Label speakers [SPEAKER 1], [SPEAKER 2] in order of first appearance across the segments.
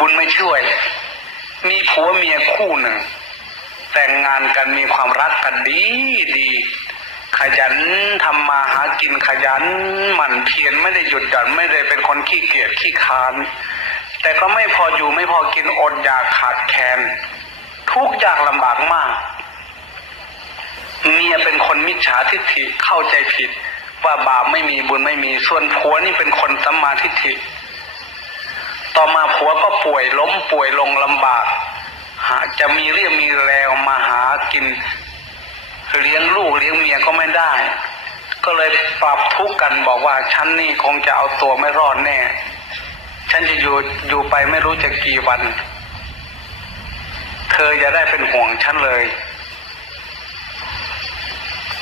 [SPEAKER 1] บุญไม่ช่วย มีผัวเมียคู่หนึ่ง แต่งงานกันมีความรักกันดีดี ขยันทำมาหากินขยันหมั่นเพียรไม่ได้หยุดหย่อนไม่ได้เป็นคนขี้เกียจขี้คานแต่ก็ไม่พออยู่ไม่พอกินอดอยากขาดแคลนทุกข์ยากลำบากมาก เมียเป็นคนมิจฉาทิฏฐิเข้าใจผิด ว่าบาปไม่มีบุญไม่มีส่วนผัวนี่เป็นคนสัมมาทิฏฐิ ต่อมาผัวก็ป่วยล้มป่วยลงลำบากจะมีเรี่ยวมีแรงมาหากิน เลี้ยงลูกเลี้ยงเมียก็ไม่ได้ ก็เลยปรับทุกข์กันบอกว่าฉันนี่คงจะเอาตัวไม่รอดแน่ ฉันจะอยู่อยู่ไปไม่รู้จะกี่วัน เธออย่าได้เป็นห่วงฉันเลย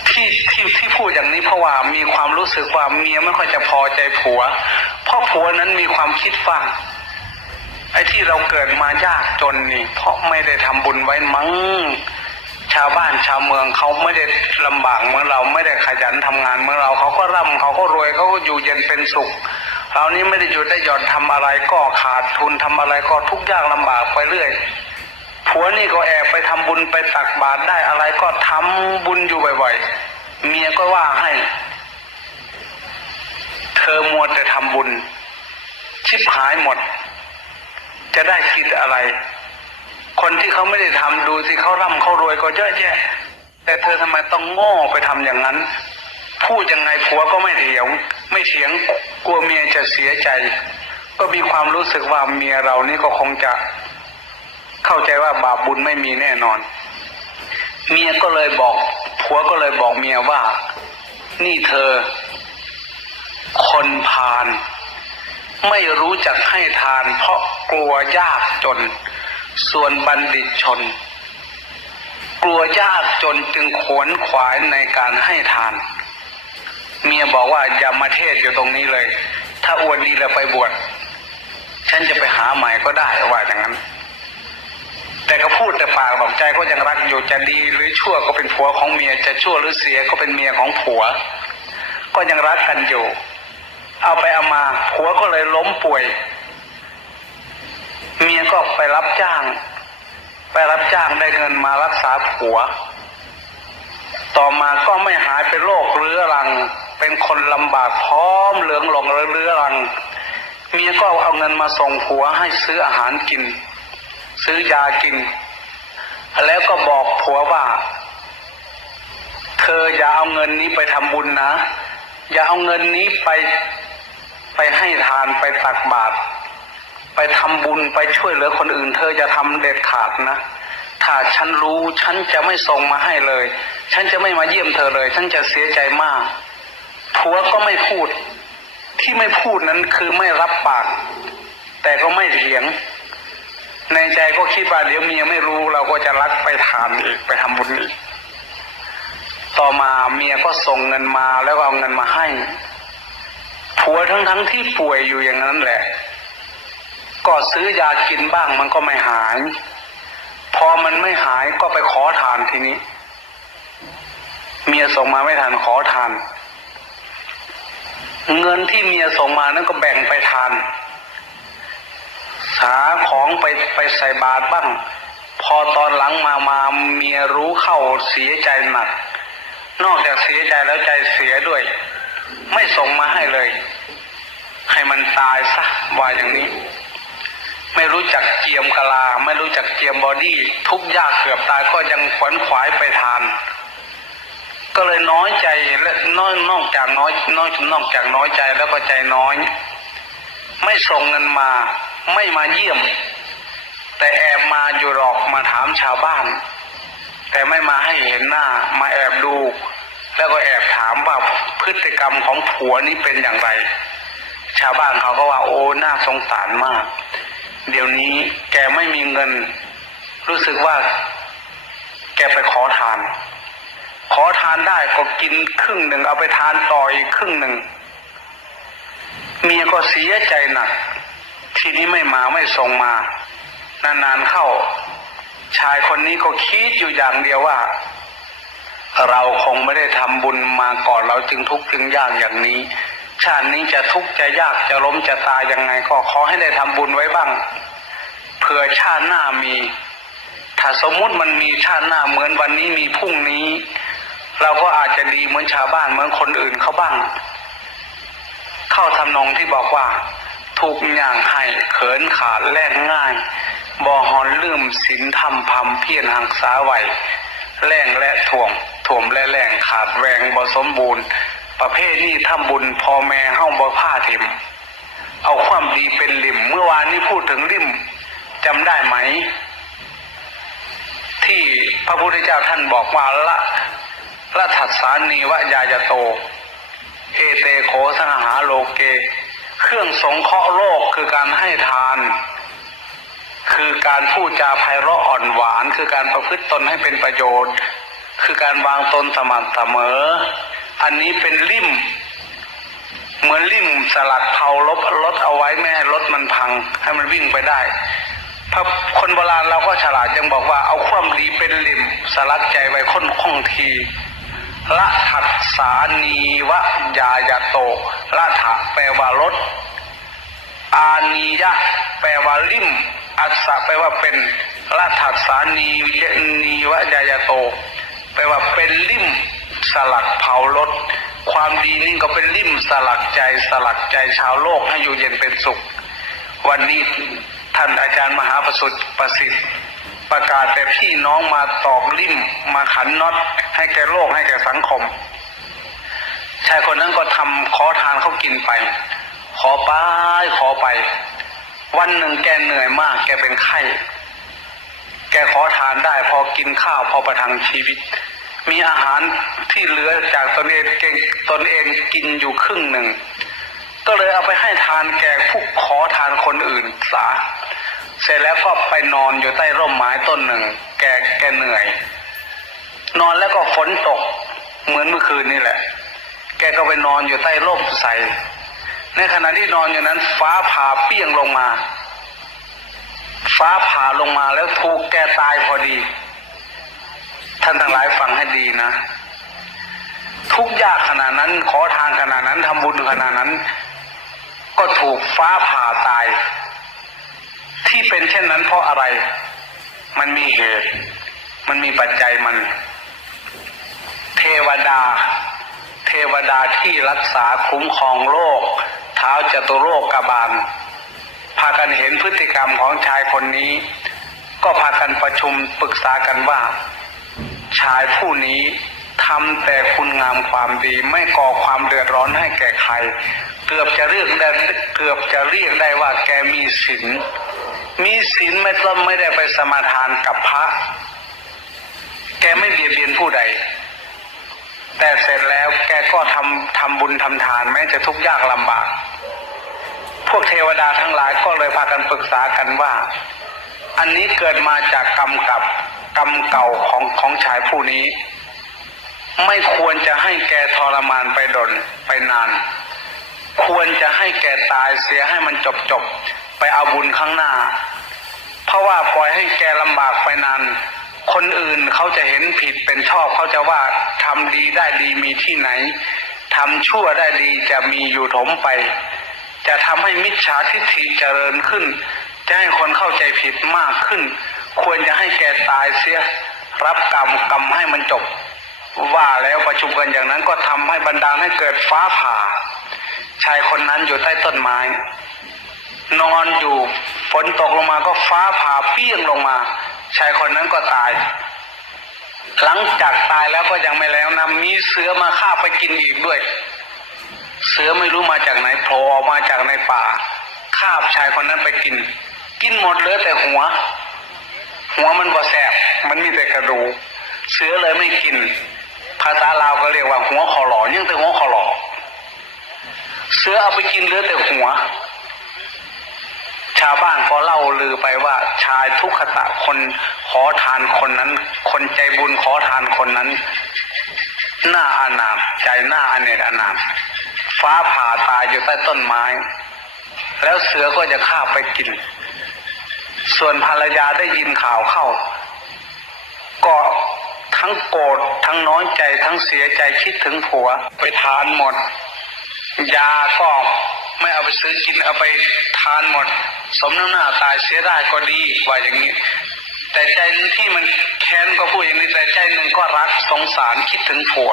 [SPEAKER 1] ที่ที่ที่พูดอย่างนี้เพราะว่ามีความรู้สึกว่าเมียไม่ค่อยจะพอใจผัว เพราะผัวนั้นมีความคิดว่าไอ้ที่เราเกิดมายากจนนี่ เพราะไม่ได้ทำบุญไว้มั้งชาวบ้านชาวเมืองเขาไม่ได้ลำบากเหมือนเราไม่ได้ขยันทำงานเหมือนเราเขาก็ร่ำเขาก็รวยเขาก็อยู่เย็นเป็นสุขเรานี่ไม่ได้หยุดได้หย่อนทำอะไรก็ขาดทุนทำอะไรก็ทุกข์ยากลำบากไปเรื่อยผัวนี่ก็แอบไปทำบุญไปตักบาตรได้อะไรก็ทำบุญอยู่บ่อยๆเมียก็ว่าให้ เธอมัวแต่ทำบุญ ชิบหายหมด จะได้กินอะไร คนที่เขาไม่ได้ทำดูสิเขาร่ำเขารวยก็เยอะแยะ แต่เธอทำไมต้องโง่ไปทำอย่างนั้น พูดยังไงผัวก็ไม่เถียง ไม่เถียงกลัวเมียจะเสียใจ ก็มีความรู้สึกว่าเมียเรานี่ก็คงจะเข้าใจว่าบาปบุญไม่มีแน่นอน เมียก็เลยบอกผัวก็เลยบอกเมียว่า นี่เธอ คนพาล ไม่รู้จักให้ทานเพราะกลัวยากจน ส่วนบัณฑิตชน กลัวยากจนจึงขวนขวายในการให้ทาน เมียบอกว่าอย่ามาเทศอยู่ตรงนี้เลย ถ้าอวดดีแล้วไปบวชฉันจะไปหาใหม่ก็ได้ว่าอย่างนั้น แต่ก็พูดแต่ปากบอกใจก็ยังรักอยู่จะดีหรือชั่วก็เป็นผัวของเมียจะชั่วหรือเสียก็เป็นเมียของผัว ก็ยังรักกันอยู่ เอาไปเอามาผัวก็เลยล้มป่วย เมียก็ไปรับจ้าง ไปรับจ้างได้เงินมารักษาผัว ต่อมาก็ไม่หายเป็นโรคเรื้อรัง เป็นคนลำบากพร้อมเหลืองหลงเรื้อรัง เมียก็เอาเงินมาส่งผัวให้ซื้ออาหารกิน ซื้อยากิน แล้วก็บอกผัวว่า เธออย่าเอาเงินนี้ไปทำบุญนะอย่าเอาเงินนี้ไป ไปให้ทานไปตักบาตรไปทำบุญไปช่วยเหลือคนอื่น เธอจะทำเด็ดขาดนะ ถ้าฉันรู้ฉันจะไม่ส่งมาให้เลย ฉันจะไม่มาเยี่ยมเธอเลย ฉันจะเสียใจมากผัวก็ไม่พูด ที่ไม่พูดนั้นคือไม่รับปาก แต่ก็ไม่เถียง ในใจก็คิดว่าเดี๋ยวเมียไม่รู้เราก็จะรักไปทานอีกไปทำบุญอีกต่อมาเมียก็ส่งเงินมาแล้วเอาเงินมาให้ ผัวทั้งทั้งๆที่ป่วยอยู่อย่างนั้นแหละ ก็ซื้อยากินบ้างมันก็ไม่หาย พอมันไม่หายก็ไปขอทานทีนี้ เมียส่งมาไม่ทันขอทาน เงินที่เมียส่งมานั้นก็แบ่งไปทานหาของไปไปใส่บาตรบ้าง พอตอนหลังมามาเมียรู้เข้าเสียใจหนัก นอกจากเสียใจแล้วใจเสียด้วย ไม่ส่งมาให้เลย ให้มันตายซะว่าอย่างนี้ ไม่รู้จักเจียมกะลา ไม่รู้จักเจียมบอดี้ทุกยากเกือบตายก็ยังขวนขวายไปทาน ก็เลยน้อยใจและนอกนอกจากน้อยนอกนอกจากน้อยใจแล้วก็ใจน้อย ไม่ส่งเงินมาไม่มาเยี่ยม แต่แอบมาอยู่หรอกมาถามชาวบ้าน แต่ไม่มาให้เห็นหน้า มาแอบดู แล้วก็แอบถามว่าพฤติกรรมของผัวนี้เป็นอย่างไร ชาวบ้านเขาก็ว่าโอ้น่าสงสารมาก เดี๋ยวนี้แกไม่มีเงิน รู้สึกว่า แกไปขอทาน ขอทานได้ก็กินครึ่งหนึ่งเอาไปทานต่ออีกครึ่งหนึ่งเมียก็เสียใจหนัก ทีนี้ไม่มาไม่ส่งมา นานๆเข้า ชายคนนี้ก็คิดอยู่อย่างเดียวว่า เราคงไม่ได้ทำบุญมาก่อนเราจึงทุกข์จึงยากอย่างนี้ ชาตินี้จะทุกข์จะยากจะล้มจะตายยังไงก็ขอให้ได้ทำบุญไว้บ้างเผื่อชาติหน้ามี ถ้าสมมุติมันมีชาติหน้าเหมือนวันนี้มีพรุ่งนี้ เราก็อาจจะดีเหมือนชาวบ้านเหมือนคนอื่นเขาบ้าง เข้าทำนองที่บอกว่า ทุกอย่างให้เขินขาดแลกง่ายบ่หอนลืมศีลธรรมพำเพียรหักษาไหวแรงและถ่วง ถ่วมและแรงขาดแรงบ่สมบูรณ์ ประเภทนี้ทำบุญพอแม่เฮ้าบ่ผ้าเถิม เอาความดีเป็นลิม เมื่อวานนี้พูดถึงลิมจำได้ไหม ที่พระพุทธเจ้าท่านบอกว่าละละถัดสานีวะยายโต เอเตโขสหาโลเก เครื่องสงเคราะห์โลกคือการให้ทาน คือการพูดจาไพเราะอ่อนหวาน คือการประพฤติตนให้เป็นประโยชน์ คือการวางตนสม่ำเสมอ อันนี้เป็นลิ่มเหมือนลิ่มสลักเผารถรถเอาไว้ไม่ให้รถมันพัง ให้มันวิ่งไปได้พระคนโบราณเราก็ฉลาดยังบอกว่าเอาความดีเป็นลิ่มสลักใจไว้ค้นคงทีละถัดสานีวะยายาโตละถะแปลว่ารถอานียะแปลว่าลิ่มอัสสะแปลว่าเป็นละถัดสานียะนีวะยายาโต ปลว่าเป็นลิ่มสลักเผารถ ความดีนี่ก็เป็นลิ่มสลักใจสลักใจชาวโลกให้อยู่เย็นเป็นสุข วันนี้ท่านอาจารย์มหาประสุทธิ์ประสิทธิ์ประกาศแต่พี่น้องมาตอกลิ่มมาขันน็อตให้แก่โลกให้แก่สังคมชายคนนั้นก็ทำขอทานเขากินไป ขอไปขอไป วันหนึ่งแกเหนื่อยมาก แกเป็นไข้ แกขอทานได้พอกินข้าวพอประทังชีวิต มีอาหารที่เหลือจากตนเองเก่งตนเองกินอยู่ครึ่งหนึ่ง ก็เลยเอาไปให้ทานแก่ผู้ขอทานคนอื่นสาเสร็จแล้วก็ไปนอนอยู่ใต้ร่มไม้ต้นหนึ่ง แกแกเหนื่อย นอนแล้วก็ฝนตกเหมือนเมื่อคืนนี่แหละ แกก็ไปนอนอยู่ใต้ร่มใสในขณะที่นอนอยู่นั้นฟ้าผ่าเปี้ยงลงมา ฟ้าผ่าลงมาแล้วถูกแกตายพอดี ท่านทั้งหลายฟังให้ดีนะ ทุกยากขนาดนั้น ขอทานขนาดนั้นทำบุญขนาดนั้น ก็ถูกฟ้าผ่าตาย ที่เป็นเช่นนั้นเพราะอะไร มันมีเหตุ มันมีปัจจัยมัน เทวดา เทวดาที่รักษาคุ้มครองโลกเท้าจตุโลกกบาล พากันเห็นพฤติกรรมของชายคนนี้ ก็พากันประชุมปรึกษากันว่า ชายผู้นี้ทำแต่คุณงามความดีไม่ก่อความเดือดร้อนให้แก่ใคร เกือบจะเรียกได้เกือบจะเรียกได้ว่าแกมีศีลมีศีลไม่ต้องไม่ได้ไปสมาทานกับพระ แกไม่เบียดเบียนผู้ใด แต่เสร็จแล้วแกก็ทำทำบุญทำทานแม้จะทุกข์ยากลำบาก ดาทั้งหลายก็เลยพากันปรึกษากันว่า อันนี้เกิดมาจากกรรมกับกรรมเก่าของของชายผู้นี้ ไม่ควรจะให้แกทรมานไปดนไปนาน ควรจะให้แกตายเสียให้มันจบจบไปเอาบุญข้างหน้า เพราะว่าปล่อยให้แกลำบากไปนานคนอื่นเขาจะเห็นผิดเป็นชอบเขาจะว่าทำดีได้ดีมีที่ไหนทำชั่วได้ดีจะมีอยู่ถมไป จะทำให้มิจฉาทิฏฐิเจริญขึ้น จะให้คนเข้าใจผิดมากขึ้น ควรจะให้แกตายเสีย รับกรรมกรรมให้มันจบ ว่าแล้วประชุมกันอย่างนั้นก็ทำให้บรรดาให้เกิดฟ้าผ่า ชายคนนั้นอยู่ใต้ต้นไม้ นอนอยู่ฝนตกลงมาก็ฟ้าผ่าเปี้ยงลงมา ชายคนนั้นก็ตาย หลังจากตายแล้วก็ยังไม่แล้วนะมีเสือมาฆ่าไปกินอีกด้วย เสือไม่รู้มาจากไหนโผล่ออกมาจากในป่าคาบชายคนนั้นไปกิน กินหมดเหลือแต่หัว หัวมันบ่แสบมันมีแต่กระดูกเสือเลยไม่กิน ภาษาลาวก็เรียกว่าหัวคอหล่อยังแต่หัวคอหล่อเสือเอาไปกินเหลือแต่หัว ชาวบ้านก็เล่าลือไปว่า ชายทุกขตะคนขอทานคนนั้น คนใจบุญขอทานคนนั้น หน้าอานาถใจหน้าอเนกอนาถ ฟ้าผ่าตายอยู่ใต้ต้นไม้ แล้วเสือก็จะฆ่าไปกิน ส่วนภรรยาได้ยินข่าวเข้า ก็ทั้งโกรธทั้งน้อยใจทั้งเสียใจคิดถึงผัว ไปทานหมด ยาก็ไม่เอาไปซื้อกินเอาไปทานหมด สมน้ำหน้าตายเสียได้ก็ดีว่าอย่างนี้ แต่ใจที่มันแค้นก็พูดอย่างนี้แต่ใจหนึ่งก็รักสงสารคิดถึงผัว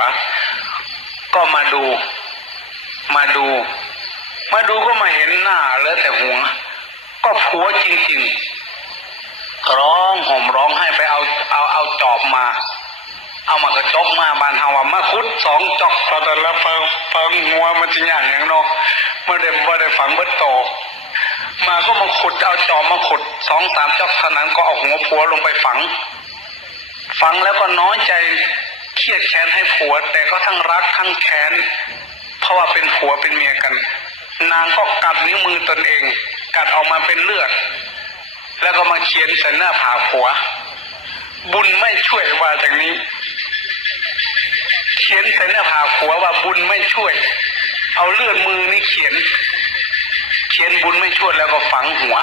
[SPEAKER 1] ก็มาดู มาดู มาดูก็มาเห็นหน้าเลือแต่หัว ก็ผัวจริงๆ ร้องห่มร้องให้ไปเอาเอาเอาจอบมา เอามากระจกมาบานเฮาว่ามาคุดสองจอกตอนนั้นแล้วฟังฟังหัวมันจะอย่างอย่างเนาะไม่ได้ไม่ได้ฝังเบิดโตมาก็มาขุดเอาจอบมาขุดสองสามจอกเท่านั้นก็เอาหัวผัวลงไปฝัง ฝังแล้วก็น้อยใจเครียดแค้นให้ผัว แต่ก็ทั้งรักทั้งแค้น เพราะว่าเป็นผัวเป็นเมียกัน นางก็กัดนิ้วมือตนเอง กัดออกมาเป็นเลือด แล้วก็มาเขียนใส่หน้าผาผัว บุญไม่ช่วยว่าจากนี้ เขียนใส่หน้าผาผัวว่าบุญไม่ช่วย เอาเลือดมือนี่เขียน เขียนบุญไม่ช่วยแล้วก็ฝังหัว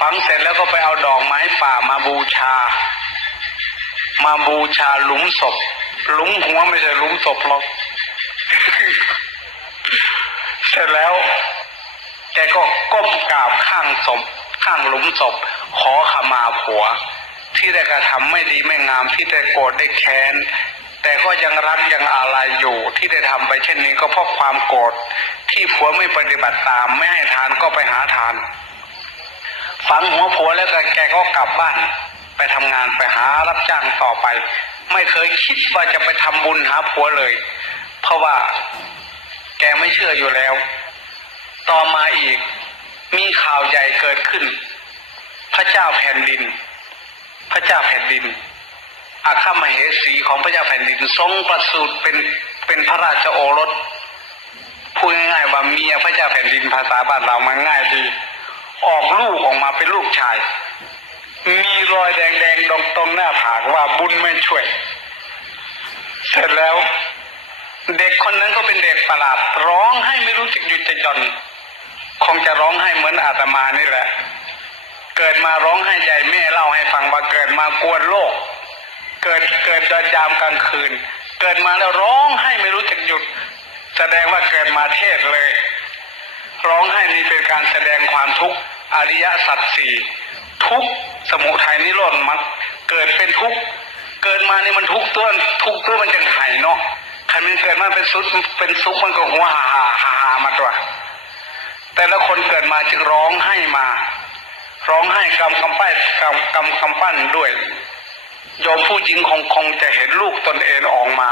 [SPEAKER 1] ฝังเสร็จแล้วก็ไปเอาดอกไม้ป่ามาบูชา มาบูชาหลุมศพหลุมหัวไม่ใช่หลุมศพหรอก สร็จแล้ว แกก็ก้มกราบข้างศพข้างหลุมศพ ขอขมาผัว ที่ได้กระทำไม่ดีไม่งามที่ได้โกรธได้แค้นแต่ก็ยังรักยังอะไรอยู่ที่ได้ทำไปเช่นนี้ก็เพราะความโกรธที่ผัวไม่ปฏิบัติตามไม่ให้ทานก็ไปหาทาน ฝังหัวผัวแล้วก็แกก็กลับบ้าน ไปทำงานไปหารับจ้างต่อไป ไม่เคยคิดว่าจะไปทำบุญหาผัวเลย เพราะว่า แกไม่เชื่ออยู่แล้ว ต่อมาอีก มีข่าวใหญ่เกิดขึ้น พระเจ้าแผ่นดิน พระเจ้าแผ่นดินอาคามเหสีของพระเจ้าแผ่นดินทรงประสูติเป็นเป็นพระราชโอรสพูดง่ายๆว่าเมียพระเจ้าแผ่นดินภาษาบ้านเรามันง่ายดี ออกลูกออกมาเป็นลูกชาย มีรอยแดงๆตรงตรงหน้าผากว่าบุญไม่ช่วย เสร็จแล้ว เด็กคนนั้นก็เป็นเด็กประหลาด ร้องให้ไม่รู้จักหยุดจะหย่อน คงจะร้องให้เหมือนอาตมานี่แหละ เกิดมาร้องให้ใหญ่แม่เล่าให้ฟังว่าเกิดมากวนโลก เกิดเกิดตอนยามกลางคืน เกิดมาแล้วร้องให้ไม่รู้จักหยุด แสดงว่าเกิดมาเทศเลย ร้องให้นี้เป็นการแสดงความทุกข์อริยสัจสี่ทุกสมุทัยนิโรธมรรคเกิดเป็นทุกเกิดมานี่มันทุกข์ตัวทุกข์ตัวมันจังไห้เนาะ ครมันเกิดมาเป็นสุดเป็นสุขมันก็หัวหาหาหาหามาตัว แต่ละคนเกิดมาจึงร้องให้มา ร้องให้กำกำปั้นกำกำกำปั้นด้วยโยมผู้หญิงคงคงจะเห็นลูกตนเองออกมา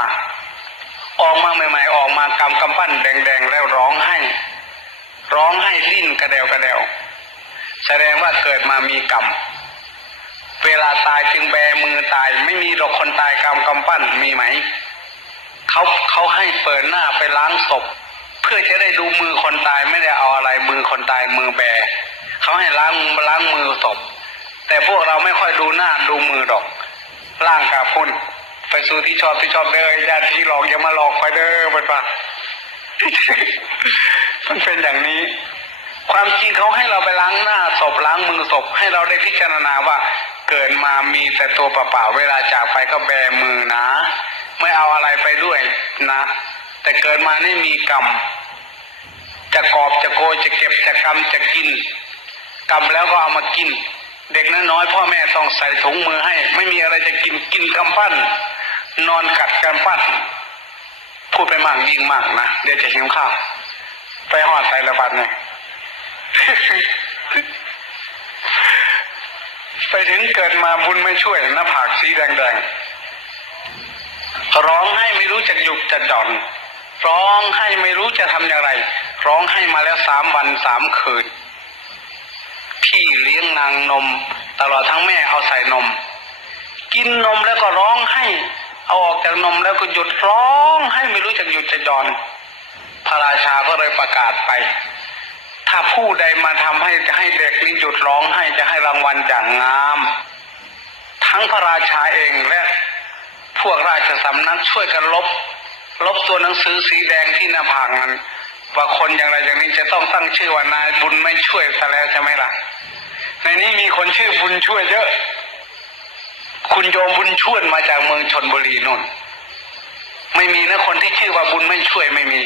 [SPEAKER 1] ออกมาใหม่ ๆ ออกมากำกำปั้นแดงๆ แล้วร้องให้ ร้องให้ดิ้นกระเดวกระเดวแสดงว่าเกิดมามีกรรมเวลาตายจึงแบมือตาย ไม่มีหรอกคนตายกรรมกำปั้นมีไหม เขาเขาให้เปิดหน้าไปล้างศพ เพื่อจะได้ดูมือคนตายไม่ได้เอาอะไรมือคนตายมือแบเขาให้ล้างล้างมือศพ แต่พวกเราไม่ค่อยดูหน้าดูมือดอกล่างกับพุ่นไปสู่ที่ชอบที่ชอบเด้อญาติที่หลอกอย่ามาหลอกไปเด้อเป็นปะมันเป็นอย่างนี้ ความจริงเขาให้เราไปล้างหน้าศพล้างมือศพ ให้เราได้พิจารณาว่าเกิดมามีแต่ตัวเปล่าๆเวลาจากไปก็แบมือนะ ไม่เอาอะไรไปด้วยนะ แต่เกิดมานี่มีกรรม จะกอบจะโกยจะเก็บจะกรรมจะกินกรรมแล้วก็เอามากิน เด็กน้อยพ่อแม่ต้องใส่ถุงมือให้ ไม่มีอะไรจะกินกินกำปั้น นอนกัดกำปั้นพูดไปมากยิ่งมากนะเดี๋ยวจะหิวข้าวไปหอดไประบัดเนี่ยไปถึงเกิดมาบุญไม่ช่วยหน้าผากสีแดงๆ ร้องให้ไม่รู้จะหยุดจะหย่อน ร้องให้ไม่รู้จะทำอย่างไร ร้องให้มาแล้วสามวันสามคืน พี่เลี้ยงนางนม ตลอดทั้งแม่เอาใส่นม กินนมแล้วก็ร้องให้เอาออกจากนมแล้วก็หยุดร้องให้ไม่รู้จักหยุดจะหย่อน พระราชาก็เลยประกาศไป ถ้าผู้ใดมาทำให้จะให้เด็กนี้หยุดร้องให้จะให้รางวัลอย่างงาม ทั้งพระราชาเองและ พวกราชสำนักช่วยกันลบ ลบตัวหนังสือสีแดงที่หน้าผากนั้นว่าคนอย่างไรอย่างนี้จะต้องตั้งชื่อว่านายบุญไม่ช่วยซะแล้วใช่ไหมล่ะ ในนี้มีคนชื่อบุญช่วยเยอะ คุณโยมบุญช่วยมาจากเมืองชนบุรีนู่น ไม่มีนะคนที่ชื่อว่าบุญไม่ช่วยไม่มี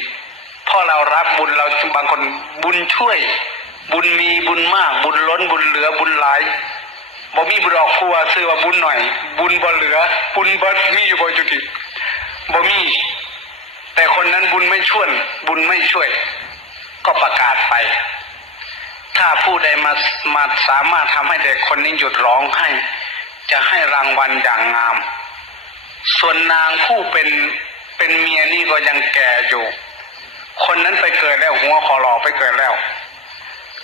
[SPEAKER 1] พราะเรารักบุญเราบางคนบุญช่วย บุญมีบุญมาก บุญล้นบุญเหลือบุญหลาย บ่มีบุญดอกพัวซื้อว่าบุญหน่อย บุญบ่เหลือ บุญบ่มีอยู่บ่จุกิบ่มี แต่คนนั้นบุญไม่ช่วยบุญไม่ช่วย ก็ประกาศไป ถ้าผู้ใดมามาสามารถทำให้เด็กคนนี้หยุดร้องให้ จะให้รางวัลอย่างงาม ส่วนนางผู้เป็นเป็นเมียนี่ก็ยังแก่อยู่ คนนั้นไปเกิดแล้วหัวขอหลอไปเกิดแล้ว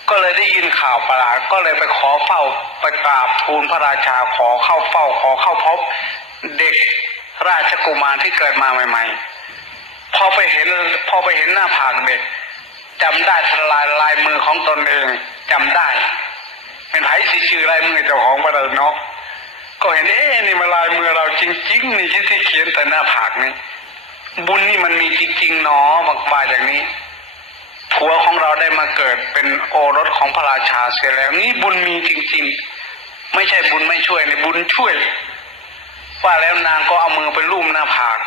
[SPEAKER 1] ก็เลยได้ยินข่าวประหลาดก็เลยไปขอเฝ้าไปกราบทูลพระราชาขอเข้าเฝ้าขอเข้าพบเด็กราชกุมารที่เกิดมาใหม่ ๆ พอไปเห็นพอไปเห็นหน้าผากเด็กจำได้ทลายลายมือของตนเองจำได้ เป็นไผสิชื่อลายมือเจ้าของประเดินเนาะก็เห็นเอ๊ะนี่มาลายมือเราจริงๆนี่ที่ที่เขียนแต่หน้าผากนี่บุญนี่มันมีจริงๆเนาะบักบาอย่างนี้ ผัวของเราได้มาเกิดเป็นโอรสของพระราชาเสียแล้วนี่บุญมีจริง ๆ ไม่ใช่บุญไม่ช่วยในบุญช่วย ว่าแล้วนางก็เอามือไปลูบหน้าผาก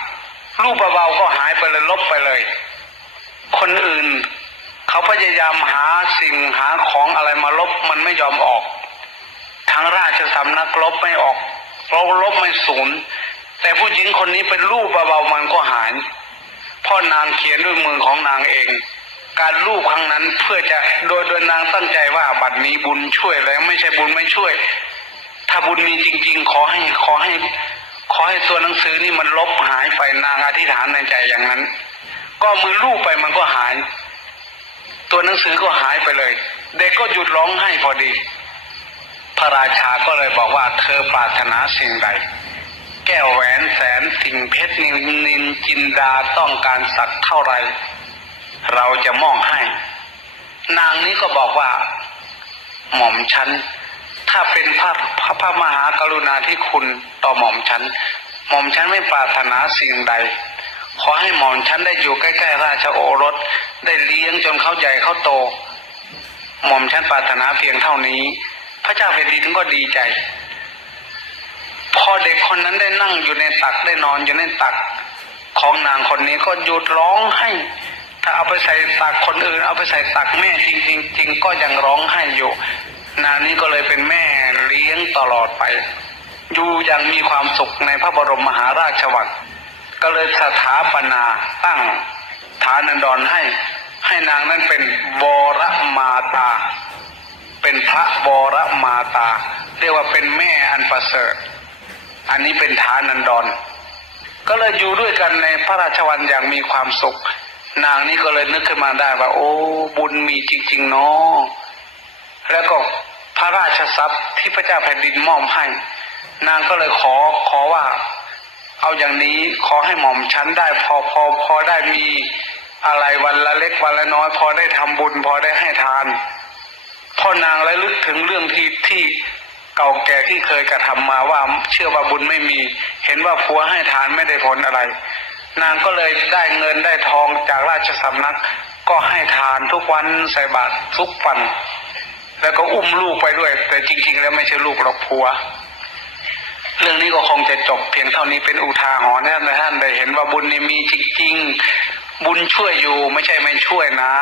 [SPEAKER 1] ลูบเบาๆก็หายไปเลยลบไปเลย คนอื่น เขาพยายามหาสิ่งหาของอะไรมาลบมันไม่ยอมออก ทางราชสำนักลบไม่ออกเราลบไม่สูญแต่ผู้หญิงคนนี้เป็นรูปเบาๆมันก็หายพ่อนางเขียนด้วยมือของนางเอง การรูปครั้งนั้นเพื่อจะโดยโดยนางตั้งใจว่าบัดนี้บุญช่วยแล้วไม่ใช่บุญไม่ช่วย ถ้าบุญมีจริง ๆ ขอให้ขอให้ ขอให้ตัวหนังสือนี่มันลบหายไปนางอธิษฐานในใจอย่างนั้น ก็มือรูปไปมันก็หาย ตัวหนังสือก็หายไปเลย เด็กก็หยุดร้องไห้พอดี พระราชาก็เลยบอกว่าเธอปรารถนาสิ่งใดแก้วแหวนแสนสิ่งเพชรนินนินจินดาต้องการสักเท่าไหร่ เราจะมอบให้ นางนี้ก็บอกว่า หม่อมฉัน ถ้าเป็นพระพระพระมหากรุณาธิคุณต่อหม่อมฉัน หม่อมฉันไม่ปรารถนาสิ่งใด ขอให้หม่อมฉันได้อยู่ใกล้ๆราชโอรส ได้เลี้ยงจนเขาใหญ่เขาโต หม่อมฉันปรารถนาเพียงเท่านี้ พระเจ้าแผ่นดินก็ดีใจ พอเด็กคนนั้นได้นั่งอยู่ในตักได้นอนอยู่ในตักของนางคนนี้ก็หยุดร้องให้ ถ้าเอาไปใส่ตักคนอื่น เอาไปใส่ตักแม่จริงๆจริงก็ยังร้องไห้อยู่ นานี้ก็เลยเป็นแม่เลี้ยงตลอดไป อยู่ย่างมีความสุขในพระบรมมหาราชวังก็เลยสถาปนาตั้งฐานันดรให้ ให้นางนั้นเป็นวรมาตา เป็นพระวรมาตา เรียกว่าเป็นแม่อันประเสริฐ อันนี้เป็นฐานันดร ก็เลยอยู่ด้วยกันในพระราชวังอย่างมีความสุข นางนี้ก็เลยนึกขึ้นมาได้ว่า โอ้บุญมีจริงๆเนาะแล้วก็พระราชทรัพย์ที่พระเจ้าแผ่นดินมอบให้ นางก็เลยขอขอว่า เอาอย่างนี้ขอให้หม่อมฉันได้ พอพอพอได้มีอะไรวันละเล็กวันละน้อย พอได้ทำบุญ พอได้ให้ทานพ่อนางระลึกถึงเรื่องที่ที่เก่าแก่ที่เคยกระทำมาว่าเชื่อว่าบุญไม่มี เห็นว่าผัวให้ทานไม่ได้ผลอะไร นางก็เลยได้เงินได้ทองจากราชสำนัก ก็ให้ทานทุกวันใส่บาตรทุกวัน แล้วก็อุ้มลูกไปด้วย แต่จริง ๆ แล้วไม่ใช่ลูกหรอกผัว เรื่องนี้ก็คงจะจบเพียงเท่านี้เป็นอุทาหรณ์ให้ท่านได้เห็นว่าบุญนี่มีจริงๆบุญช่วยอยู่ไม่ใช่ไม่ช่วยนะ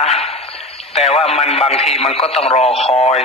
[SPEAKER 1] แต่ว่ามันบางทีมันก็ต้องรอคอย